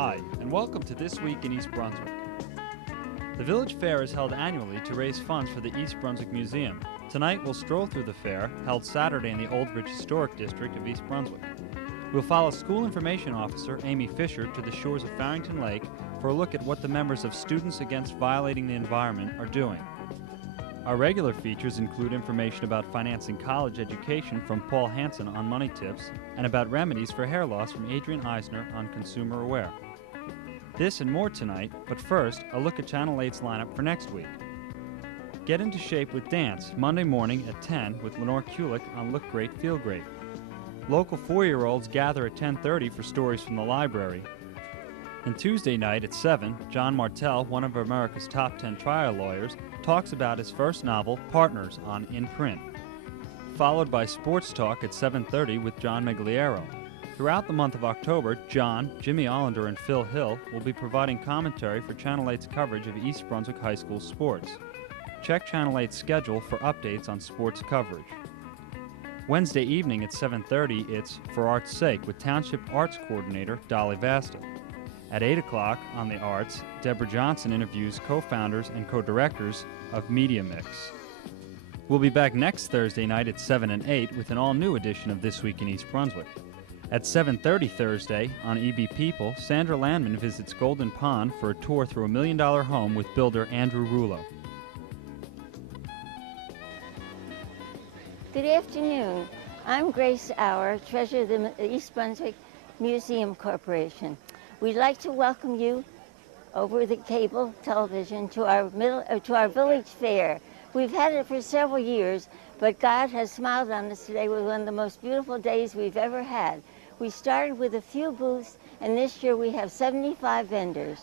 Hi, and welcome to This Week in East Brunswick. The Village Fair is held annually to raise funds for the East Brunswick Museum. Tonight we'll stroll through the fair, held Saturday in the Old Bridge Historic District of East Brunswick. We'll follow School Information Officer Amy Fisher to the shores of Farrington Lake for a look at what the members of Students Against Violating the Environment are doing. Our regular features include information about financing college education from Paul Hansen on Money Tips and about remedies for hair loss from Adrian Eisner on Consumer Aware. This and more tonight, but first, a look at Channel 8's lineup for next week. Get into shape with dance Monday morning at 10 with Lenore Kulik on Look Great, Feel Great. Local 4-year-olds gather at 10:30 for stories from the library. And Tuesday night at 7, John Martell, one of America's top 10 trial lawyers, talks about his first novel, Partners, on In Print. Followed by Sports Talk at 7:30 with John Migliero. Throughout the month of October, John, Jimmy Allender, and Phil Hill will be providing commentary for Channel 8's coverage of East Brunswick High School sports. Check Channel 8's schedule for updates on sports coverage. Wednesday evening at 7:30, it's For Art's Sake with Township Arts Coordinator Dolly Vasta. At 8 o'clock on the Arts, Deborah Johnson interviews co-founders and co-directors of Media Mix. We'll be back next Thursday night at 7 and 8 with an all-new edition of This Week in East Brunswick. At 7:30 Thursday on EB People, Sandra Landman visits Golden Pond for a tour through a $1 million home with builder Andrew Rulo. Good afternoon. I'm Grace Auer, treasurer of the East Brunswick Museum Corporation. We'd like to welcome you over the cable television to our village fair. We've had it for several years, but God has smiled on us today with one of the most beautiful days we've ever had. We started with a few booths, and this year we have 75 vendors.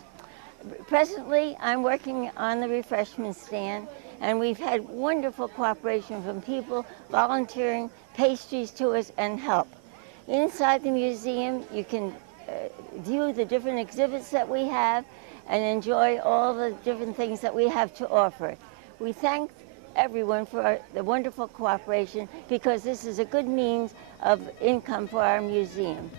Presently, I'm working on the refreshment stand, and we've had wonderful cooperation from people volunteering pastries to us and help. Inside the museum, you can view the different exhibits that we have and enjoy all the different things that we have to offer. We thank everyone for the wonderful cooperation because this is a good means of income for our museum.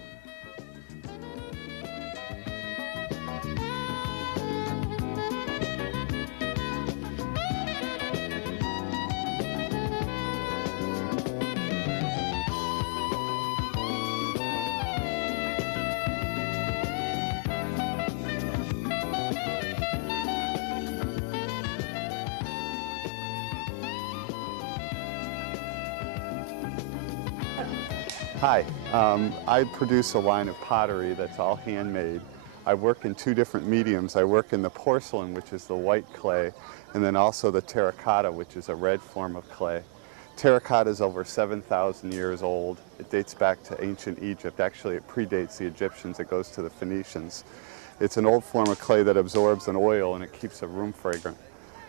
Hi, I produce a line of pottery that's all handmade. I work in two different mediums. I work in the porcelain, which is the white clay, and then also the terracotta, which is a red form of clay. Terracotta is over 7,000 years old. It dates back to ancient Egypt. Actually, it predates the Egyptians. It goes to the Phoenicians. It's an old form of clay that absorbs an oil and it keeps a room fragrant.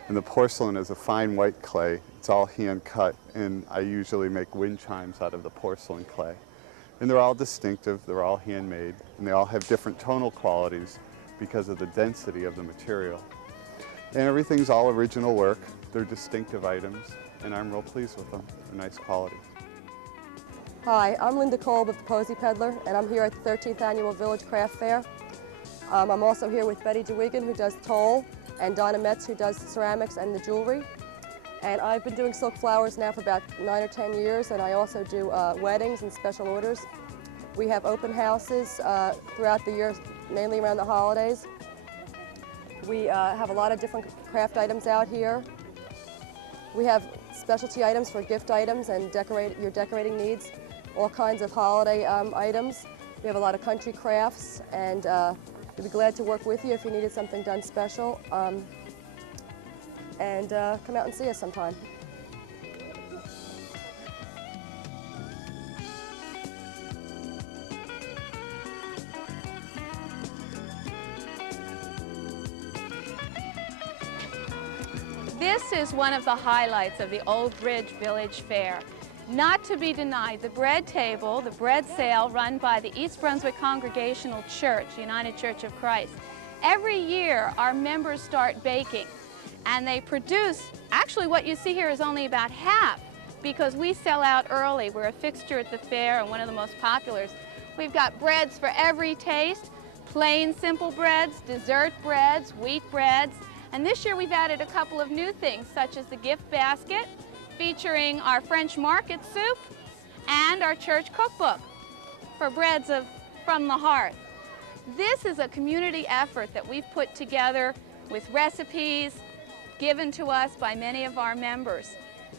And the porcelain is a fine white clay. It's all hand cut, and I usually make wind chimes out of the porcelain clay. And they're all distinctive, they're all handmade, and they all have different tonal qualities because of the density of the material. And everything's all original work. They're distinctive items, and I'm real pleased with them. They're nice quality. Hi, I'm Linda Cole with the Posy Peddler, and I'm here at the 13th Annual Village Craft Fair. I'm also here with Betty DeWigan, who does toll, and Donna Metz, who does ceramics and the jewelry. And I've been doing silk flowers now for about 9 or 10 years, and I also do weddings and special orders. We have open houses throughout the year, mainly around the holidays. We have a lot of different craft items out here. We have specialty items for gift items and your decorating needs, all kinds of holiday items. We have a lot of country crafts, and we'd be glad to work with you if you needed something done special. And come out and see us sometime. This is one of the highlights of the Old Bridge Village Fair. Not to be denied, the bread table, the bread sale run by the East Brunswick Congregational Church, United Church of Christ. Every year our members start baking, and they produce, actually what you see here is only about half because we sell out early. We're a fixture at the fair and one of the most populars. We've got breads for every taste. plain simple breads, dessert breads, wheat breads, and this year we've added a couple of new things such as the gift basket featuring our French market soup and our church cookbook for breads from the hearth. This is a community effort that we've put together with recipes given to us by many of our members.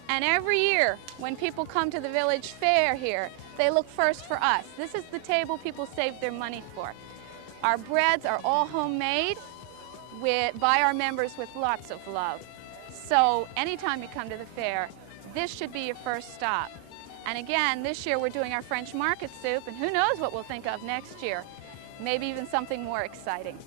And every year when people come to the village fair here, they look first for us. This is the table people save their money for. Our breads are all homemade by our members with lots of love. So anytime you come to the fair, this should be your first stop. And again, this year we're doing our French market soup, and who knows what we'll think of next year. Maybe even something more exciting.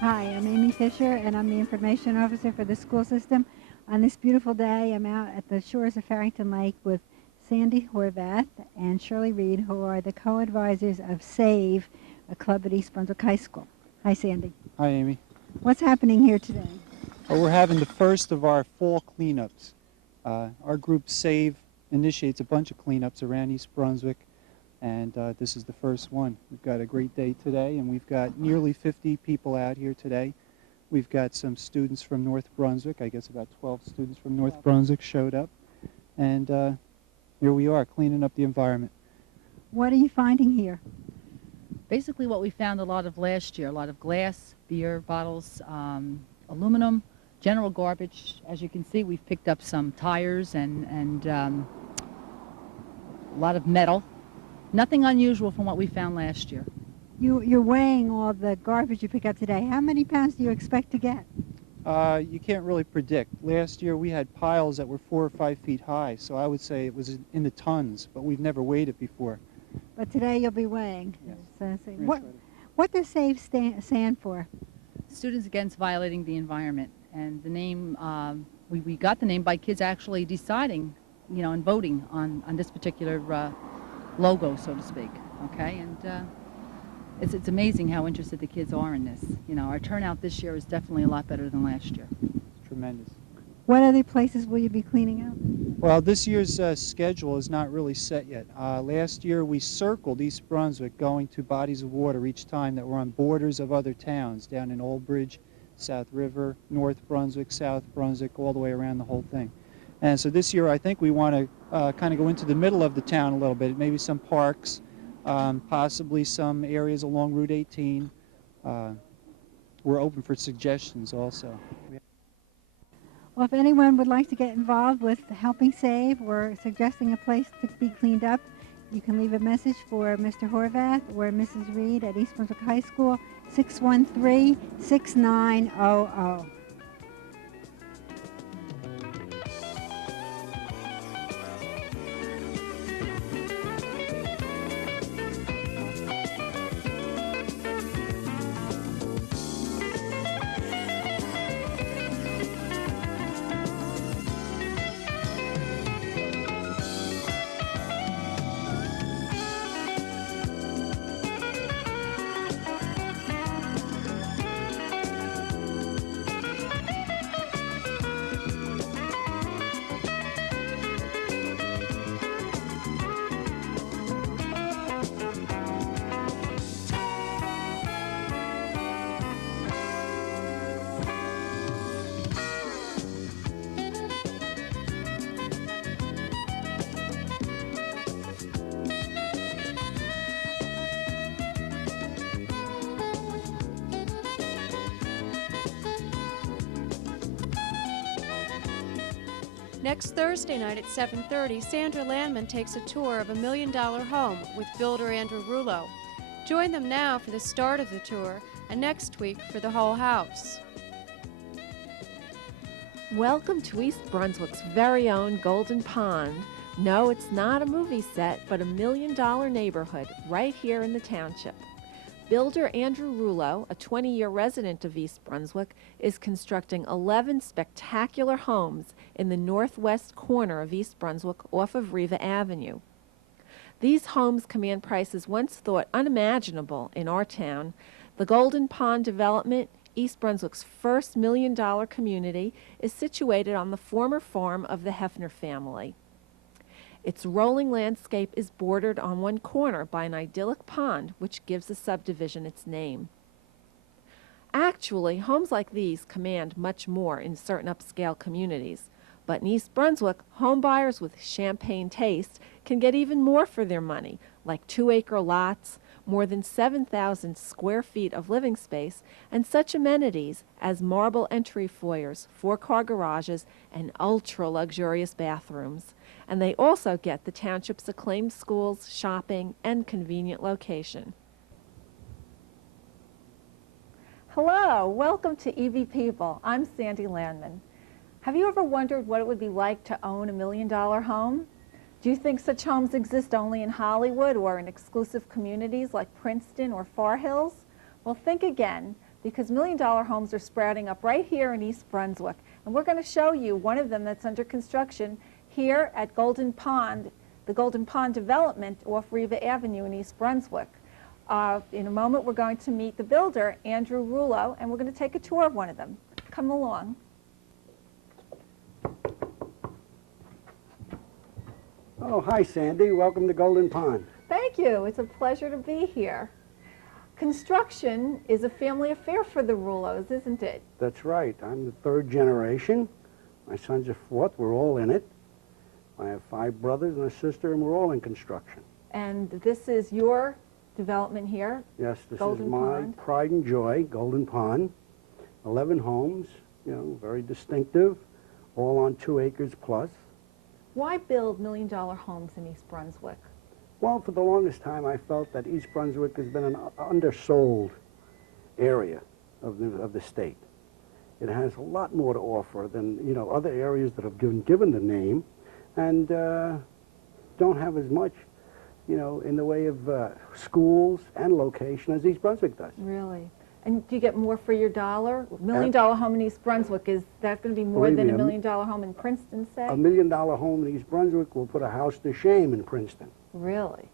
Hi, I'm Amy Fisher, and I'm the Information Officer for the school system. On this beautiful day, I'm out at the shores of Farrington Lake with Sandy Horvath and Shirley Reed, who are the co-advisors of S.A.V.E, a club at East Brunswick High School. Hi, Sandy. Hi, Amy. What's happening here today? Well, we're having the first of our fall cleanups. Our group S.A.V.E initiates a bunch of cleanups around East Brunswick, and this is the first one. We've got a great day today, and we've got nearly 50 people out here today. We've got some students from North Brunswick. I guess about 12 students from North Brunswick showed up, and here we are cleaning up the environment. What are you finding here? Basically what we found a lot of last year, a lot of glass, beer bottles, aluminum, general garbage. As you can see, we've picked up some tires and a lot of metal. Nothing unusual from what we found last year. You're weighing all the garbage you pick up today. How many pounds do you expect to get? You can't really predict. Last year we had piles that were 4 or 5 feet high, so I would say it was in the tons, but we've never weighed it before. But today you'll be weighing. Yes. So, what does S.A.V.E stand for? Students Against Violating the Environment. And the name, we got the name by kids actually deciding, and voting on this particular logo, so to speak, okay? And it's amazing how interested the kids are in this. Our turnout this year is definitely a lot better than last year. It's tremendous. What other places will you be cleaning up? Well, this year's schedule is not really set yet. Last year we circled East Brunswick, going to bodies of water each time that were on borders of other towns, down in Old Bridge, South River, North Brunswick, South Brunswick, all the way around the whole thing. And so this year I think we want to kind of go into the middle of the town a little bit, maybe some parks, possibly some areas along Route 18. We're open for suggestions also. Well, if anyone would like to get involved with helping S.A.V.E or suggesting a place to be cleaned up, you can leave a message for Mr. Horvath or Mrs. Reed at East Brunswick High School, 613-6900. Next Thursday night at 7:30, Sandra Landman takes a tour of $1 Million Home with builder Andrew Rouleau. Join them now for the start of the tour and next week for the whole house. Welcome to East Brunswick's very own Golden Pond. No, it's not a movie set, but a $1 million neighborhood right here in the township. Builder Andrew Rouleau, a 20-year resident of East Brunswick, is constructing 11 spectacular homes in the northwest corner of East Brunswick off of Riva Avenue. These homes command prices once thought unimaginable in our town. The Golden Pond development, East Brunswick's first $1 million community, is situated on the former farm of the Hefner family. Its rolling landscape is bordered on one corner by an idyllic pond, which gives the subdivision its name. Actually, homes like these command much more in certain upscale communities, but in East Brunswick, home buyers with champagne taste can get even more for their money, like 2-acre lots, more than 7,000 square feet of living space, and such amenities as marble entry foyers, 4-car garages, and ultra-luxurious bathrooms. And they also get the township's acclaimed schools, shopping, and convenient location. Hello, welcome to EV People. I'm Sandy Landman. Have you ever wondered what it would be like to own a $1 million home? Do you think such homes exist only in Hollywood or in exclusive communities like Princeton or Far Hills? Well, think again, because $1 million homes are sprouting up right here in East Brunswick. And we're going to show you one of them that's under construction here at Golden Pond, the Golden Pond development off Riva Avenue in East Brunswick. In a moment, we're going to meet the builder, Andrew Rouleau, and we're going to take a tour of one of them. Come along. Oh, hi, Sandy. Welcome to Golden Pond. Thank you. It's a pleasure to be here. Construction is a family affair for the Rouleaus, isn't it? That's right. I'm the 3rd generation. My son's a 4th. We're all in it. I have 5 brothers and a sister, and we're all in construction. And this is your development here? Yes, this Golden is my Pond. pride and joy, Golden Pond. 11 homes, you know, very distinctive, all on 2 acres plus. Why build $1 million homes in East Brunswick? Well, for the longest time, I felt that East Brunswick has been an undersold area of the state. It has a lot more to offer than, you know, other areas that have been given the name and don't have as much, you know, in the way of schools and location as East Brunswick does. Really? And do you get more for your dollar? $1 million home in East Brunswick, is that going to be more than a $1 million home in Princeton, say? A $1 million home in East Brunswick will put a house to shame in Princeton. Really?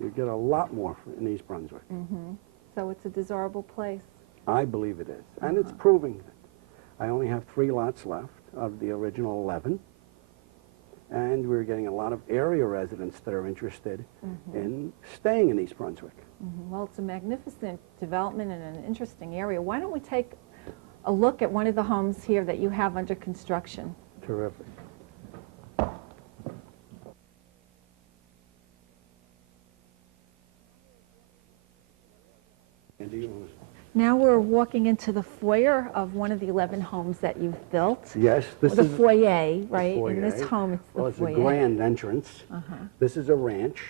You get a lot more in East Brunswick. Mm-hmm. So it's a desirable place. I believe it is. And it's proving it. I only have 3 lots left of the original 11. And we're getting a lot of area residents that are interested in staying in East Brunswick. Well, it's a magnificent development in an interesting area. Why don't we take a look at one of the homes here that you have under construction? Terrific. Now we're walking into the foyer of one of the 11 homes that you've built. Yes, this is the foyer, right? Foyer. In this home, it's the foyer. It's a grand entrance. This is a ranch.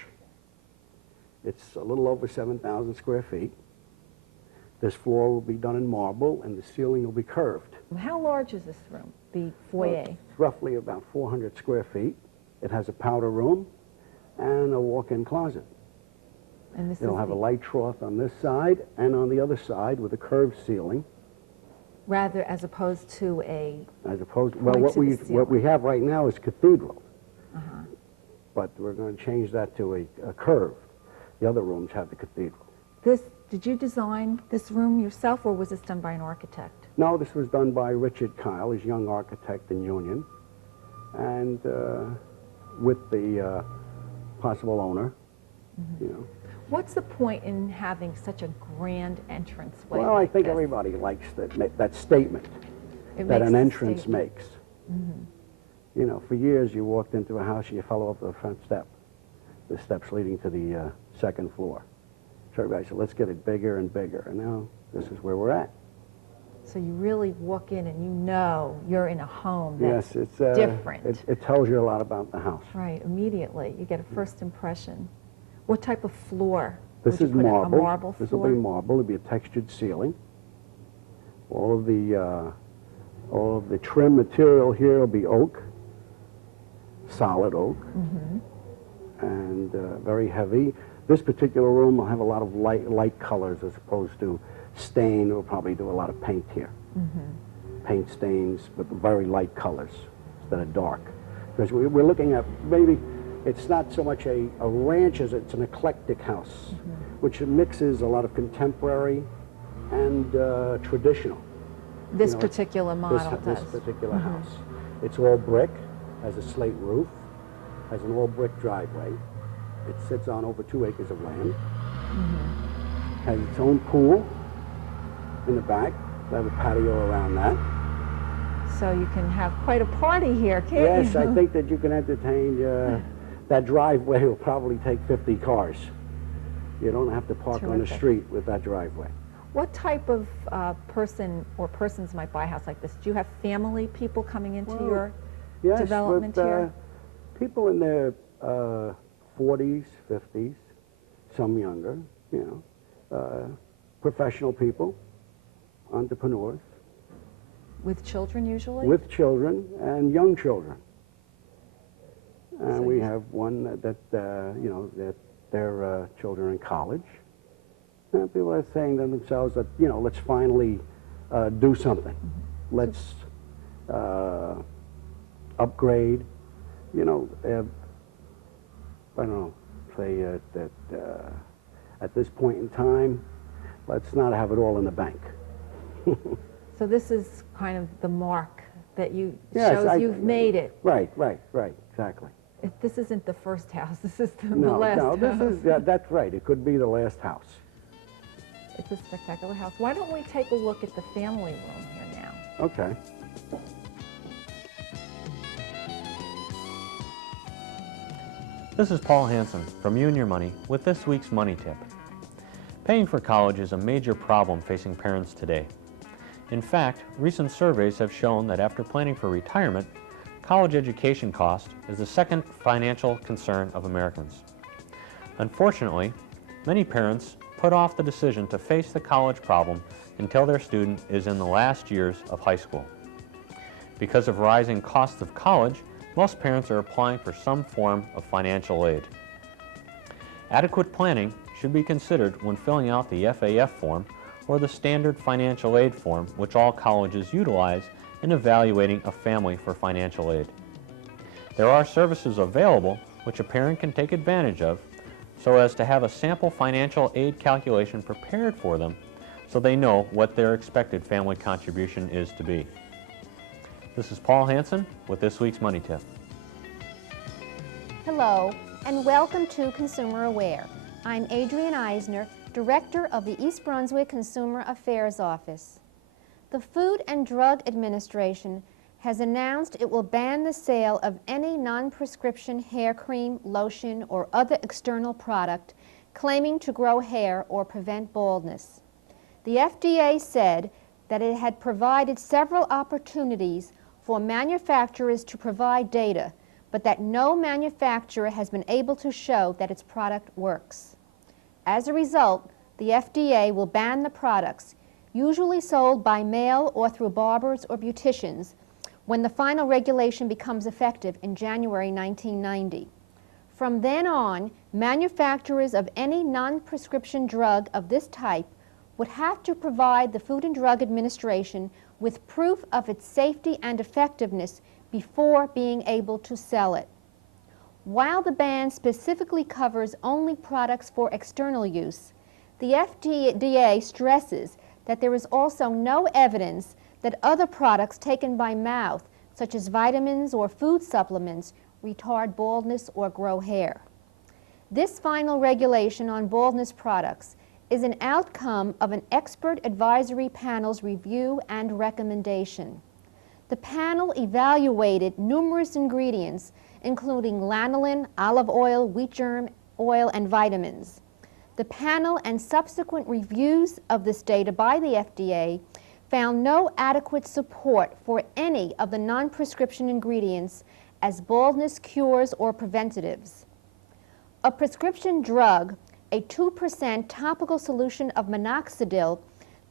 It's a little over 7,000 square feet. This floor will be done in marble, and the ceiling will be curved. How large is this room, the foyer? Well, it's roughly about 400 square feet. It has a powder room and a walk-in closet. And this It'll have a light trough on this side and on the other side with a curved ceiling. Rather, as opposed to a... As opposed, well, what we have right now is cathedral. But we're going to change that to a curve. The other rooms have the cathedral. Did you design this room yourself, or was this done by an architect? No, this was done by Richard Kyle, he's a young architect in Union, and with the possible owner, you know. What's the point in having such a grand entranceway? Well, I think everybody likes that statement that an entrance makes. You know, for years you walked into a house and you fell off the front step, the steps leading to the 2nd floor. So everybody said, let's get it bigger and bigger, and now this is where we're at. So you really walk in and you know you're in a home that's it's different. It tells you a lot about the house. Right, immediately. You get a first impression. What type of floor? This would is you put in? marble. A marble This floor? will be marble. It'll be a textured ceiling. All of the trim material here will be oak, solid oak, and very heavy. This particular room will have a lot of light colors as opposed to stain. We'll probably do a lot of paint here. Paint stains with very light colors instead of dark. Because we're looking at maybe, it's not so much a ranch as it's an eclectic house, which mixes a lot of contemporary and traditional. This particular model does. This particular house. It's all brick, has a slate roof, has an all brick driveway. It sits on over 2 acres of land. Has its own pool in the back. I have a patio around that. So you can have quite a party here, can't you? Yes, I think that you can entertain, that driveway will probably take 50 cars. You don't have to park on the street with that driveway. What type of person or persons might buy a house like this? Do you have family people coming into your development here? People in their 40s, 50s, some younger, you know, professional people, entrepreneurs. With children usually? With children and young children. And so we have one that, you know, that their children are in college. And people are saying to themselves that, you know, let's finally do something. Let's upgrade. You know, I don't know, say that at this point in time, let's not have it all in the bank. So this is kind of the mark that you shows you've made it. Right, exactly. This isn't the first house. This is the No, last house. this is, that's right. It could be the last house. It's a spectacular house. Why don't we take a look at the family room here now? Okay. This is Paul Hansen from You and Your Money with this week's Money Tip. Paying for college is a major problem facing parents today. In fact, recent surveys have shown that after planning for retirement, college education cost is the second financial concern of Americans. Unfortunately, many parents put off the decision to face the college problem until their student is in the last years of high school. Because of rising costs of college, most parents are applying for some form of financial aid. Adequate planning should be considered when filling out the FAF form or the standard financial aid form, which all colleges utilize in evaluating a family for financial aid. There are services available which a parent can take advantage of so as to have a sample financial aid calculation prepared for them so they know what their expected family contribution is to be. This is Paul Hansen with this week's Money Tip. Hello, and welcome to Consumer Aware. I'm Adrienne Eisner, Director of the East Brunswick Consumer Affairs Office. The Food and Drug Administration has announced it will ban the sale of any non-prescription hair cream, lotion, or other external product claiming to grow hair or prevent baldness. The FDA said that it had provided several opportunities for manufacturers to provide data, but that no manufacturer has been able to show that its product works. As a result, the FDA will ban the products, usually sold by mail or through barbers or beauticians, when the final regulation becomes effective in January 1990. From then on, manufacturers of any non-prescription drug of this type would have to provide the Food and Drug Administration with proof of its safety and effectiveness before being able to sell it. While the ban specifically covers only products for external use, the FDA stresses that there is also no evidence that other products taken by mouth, such as vitamins or food supplements, retard baldness or grow hair. This final regulation on baldness products is an outcome of an expert advisory panel's review and recommendation. The panel evaluated numerous ingredients, including lanolin, olive oil, wheat germ oil, and vitamins. The panel and subsequent reviews of this data by the FDA found no adequate support for any of the non-prescription ingredients as baldness cures or preventatives. A prescription drug, a 2% topical solution of minoxidil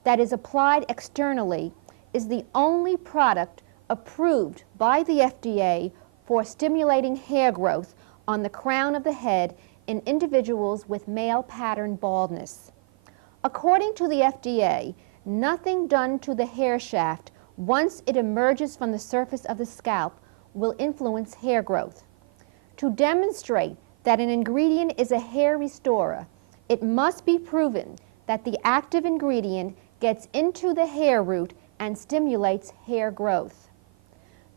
that is applied externally, is the only product approved by the FDA for stimulating hair growth on the crown of the head in individuals with male pattern baldness. According to the FDA, nothing done to the hair shaft once it emerges from the surface of the scalp will influence hair growth. To demonstrate that an ingredient is a hair restorer, it must be proven that the active ingredient gets into the hair root and stimulates hair growth.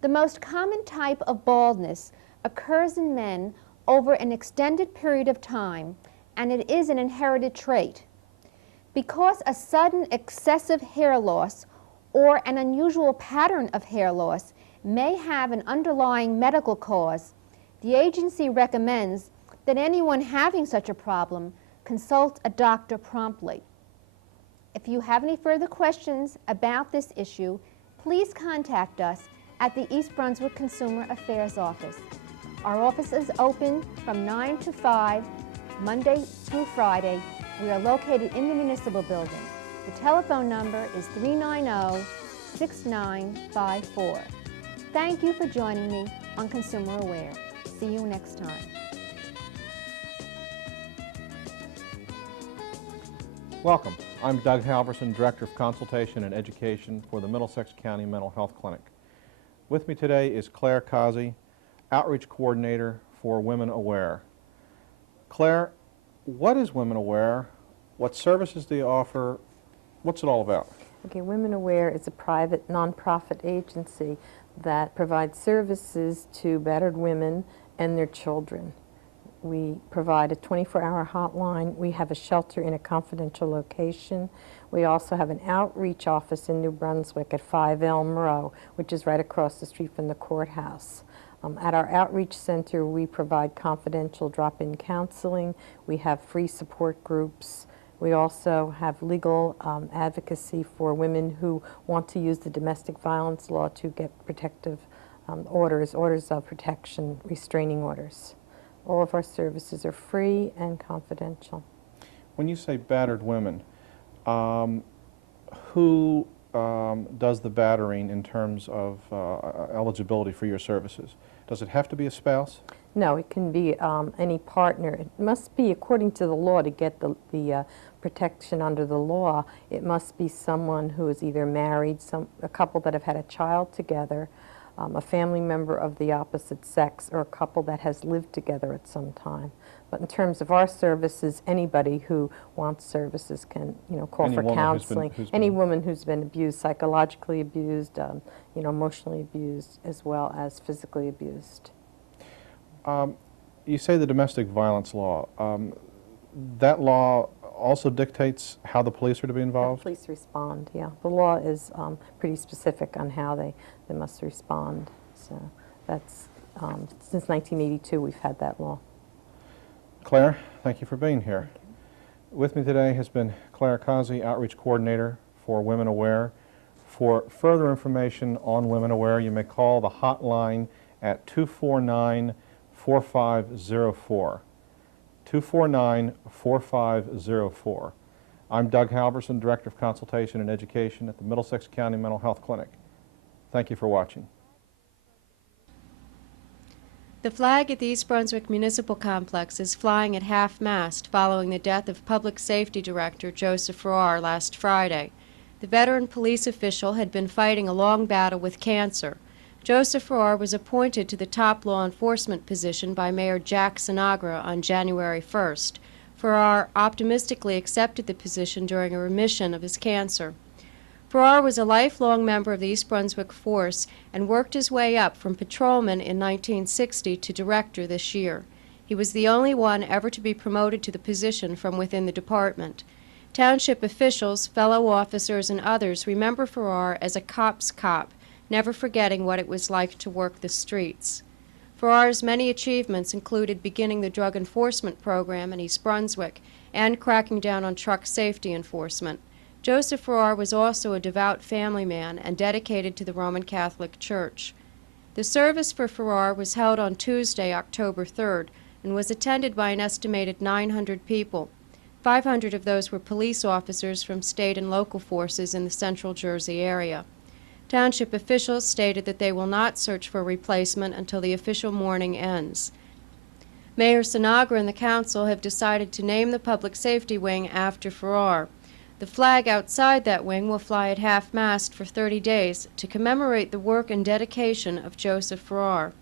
The most common type of baldness occurs in men over an extended period of time, and it is an inherited trait. Because a sudden excessive hair loss or an unusual pattern of hair loss may have an underlying medical cause, the agency recommends that anyone having such a problem consult a doctor promptly. If you have any further questions about this issue, please contact us at the East Brunswick Consumer Affairs Office. Our office is open from 9 to 5, Monday through Friday. We are located in the municipal building. The telephone number is 390-6954. Thank you for joining me on Consumer Aware. See you next time. Welcome. I'm Doug Halvoxsen, Director of Consultation and Education for the Middlesex County Mental Health Clinic. With me today is Claire Kazi, Outreach Coordinator for Women Aware. Claire, what is Women Aware? What services do you offer? What's it all about? Okay, Women Aware is a private nonprofit agency that provides services to battered women and their children. We provide a 24-hour hotline. We have a shelter in a confidential location. We also have an outreach office in New Brunswick at 5 Elm Row, which is right across the street from the courthouse. At our outreach center, we provide confidential drop-in counseling. We have free support groups. We also have legal advocacy for women who want to use the domestic violence law to get protective orders of protection, restraining orders. All of our services are free and confidential. When you say battered women, who does the battering in terms of eligibility for your services? Does it have to be a spouse? No, it can be any partner. It must be, according to the law, to get the protection under the law, it must be someone who is either married, a couple that have had a child together, a family member of the opposite sex, or a couple that has lived together at some time. But in terms of our services, anybody who wants services can, call for counseling. Any woman who's been abused, psychologically abused, emotionally abused, as well as physically abused. You say the domestic violence law. That law also dictates how the police are to be involved? The police respond, yeah. The law is pretty specific on how they must respond. So that's, since 1982, we've had that law. Claire, thank you for being here. With me today has been Claire Kazi, Outreach Coordinator for Women Aware. For further information on Women Aware, you may call the hotline at 249-4504. 249-4504. I'm Doug Halvoxsen, Director of Consultation and Education at the Middlesex County Mental Health Clinic. Thank you for watching. The flag at the East Brunswick Municipal Complex is flying at half-mast following the death of Public Safety Director Joseph Forrar last Friday. The veteran police official had been fighting a long battle with cancer. Joseph Forrar was appointed to the top law enforcement position by Mayor Jack Sinagra on January 1st. Forrar optimistically accepted the position during a remission of his cancer. Forrar was a lifelong member of the East Brunswick Force and worked his way up from patrolman in 1960 to director this year. He was the only one ever to be promoted to the position from within the department. Township officials, fellow officers, and others remember Forrar as a cop's cop, never forgetting what it was like to work the streets. Forrar's many achievements included beginning the drug enforcement program in East Brunswick and cracking down on truck safety enforcement. Joseph Forrar was also a devout family man and dedicated to the Roman Catholic Church. The service for Forrar was held on Tuesday, October 3rd, and was attended by an estimated 900 people. 500 of those were police officers from state and local forces in the central Jersey area. Township officials stated that they will not search for a replacement until the official mourning ends. Mayor Sinagra and the council have decided to name the public safety wing after Forrar. The flag outside that wing will fly at half-mast for 30 days to commemorate the work and dedication of Joseph Forrar.